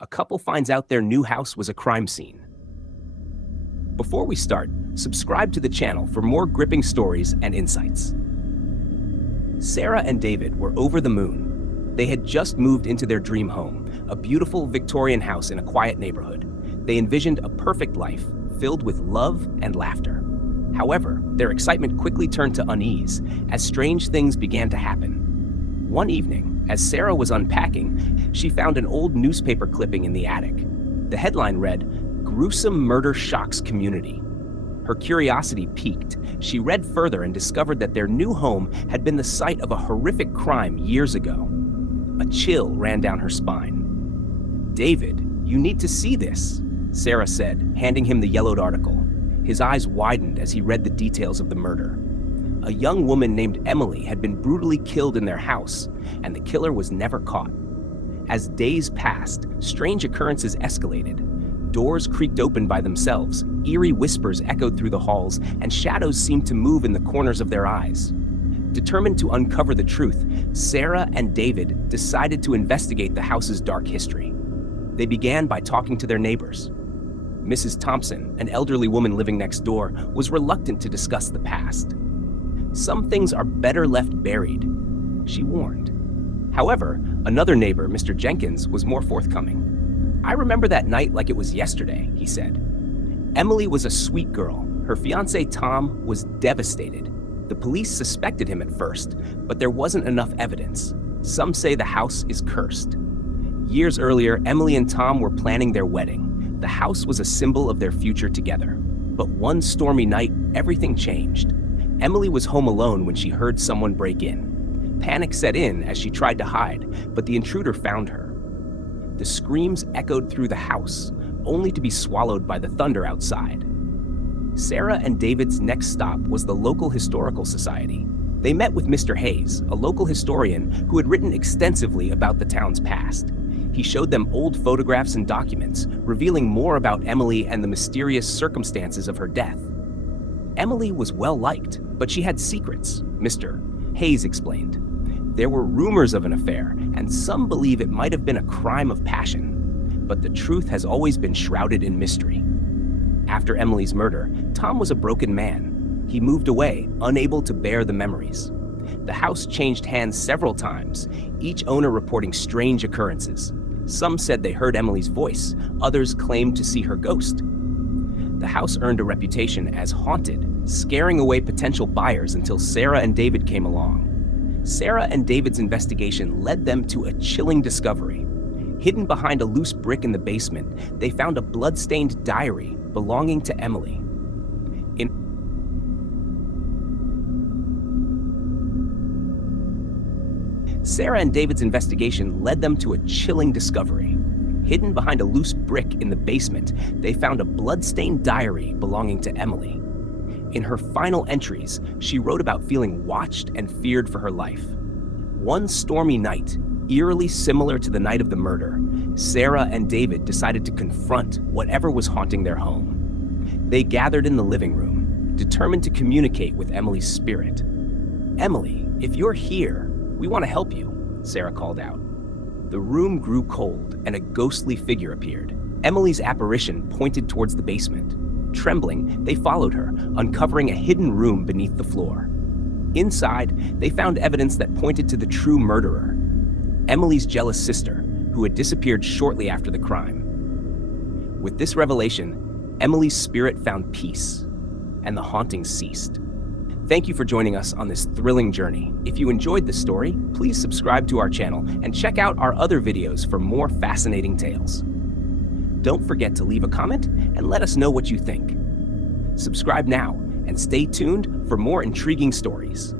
a couple finds out their new house was a crime scene. Before we start, subscribe to the channel for more gripping stories and insights. Sarah and David were over the moon. They had just moved into their dream home, a beautiful Victorian house in a quiet neighborhood. They envisioned a perfect life, filled with love and laughter. However, their excitement quickly turned to unease as strange things began to happen. One evening, as Sarah was unpacking, she found an old newspaper clipping in the attic. The headline read, "Gruesome Murder Shocks Community." Her curiosity piqued. She read further and discovered that their new home had been the site of a horrific crime years ago. A chill ran down her spine. "David, you need to see this," Sarah said, handing him the yellowed article. His eyes widened as he read the details of the murder. A young woman named Emily had been brutally killed in their house, and the killer was never caught. As days passed, strange occurrences escalated. Doors creaked open by themselves, eerie whispers echoed through the halls, and shadows seemed to move in the corners of their eyes. Determined to uncover the truth, Sarah and David decided to investigate the house's dark history. They began by talking to their neighbors. Mrs. Thompson, an elderly woman living next door, was reluctant to discuss the past. "Some things are better left buried," she warned. However, another neighbor, Mr. Jenkins, was more forthcoming. "I remember that night like it was yesterday," he said. Emily was a sweet girl. Her fiancé Tom was devastated. The police suspected him at first, but there wasn't enough evidence. Some say the house is cursed. Years earlier, Emily and Tom were planning their wedding. The house was a symbol of their future together. But one stormy night, everything changed. Emily was home alone when she heard someone break in. Panic set in as she tried to hide, but the intruder found her. The screams echoed through the house, only to be swallowed by the thunder outside. Sarah and David's next stop was the local historical society. They met with Mr. Hayes, a local historian who had written extensively about the town's past. He showed them old photographs and documents, revealing more about Emily and the mysterious circumstances of her death. Emily was well liked, but she had secrets, Mr. Hayes explained. There were rumors of an affair, and some believe it might have been a crime of passion. But the truth has always been shrouded in mystery. After Emily's murder, Tom was a broken man. He moved away, unable to bear the memories. The house changed hands several times, each owner reporting strange occurrences. Some said they heard Emily's voice, others claimed to see her ghost. The house earned a reputation as haunted, scaring away potential buyers until Sarah and David came along. Sarah and David's investigation led them to a chilling discovery. Hidden behind a loose brick in the basement, they found a blood-stained diary belonging to Emily. Sarah and David's investigation led them to a chilling discovery. Hidden behind a loose brick in the basement, they found a blood-stained diary belonging to Emily. In her final entries, she wrote about feeling watched and feared for her life. One stormy night, eerily similar to the night of the murder, Sarah and David decided to confront whatever was haunting their home. They gathered in the living room, determined to communicate with Emily's spirit. "Emily, if you're here, we want to help you," Sarah called out. The room grew cold and a ghostly figure appeared. Emily's apparition pointed towards the basement. Trembling, they followed her, uncovering a hidden room beneath the floor. Inside, they found evidence that pointed to the true murderer, Emily's jealous sister, who had disappeared shortly after the crime. With this revelation, Emily's spirit found peace, and the hauntings ceased. Thank you for joining us on this thrilling journey. If you enjoyed this story, please subscribe to our channel and check out our other videos for more fascinating tales. Don't forget to leave a comment and let us know what you think. Subscribe now and stay tuned for more intriguing stories.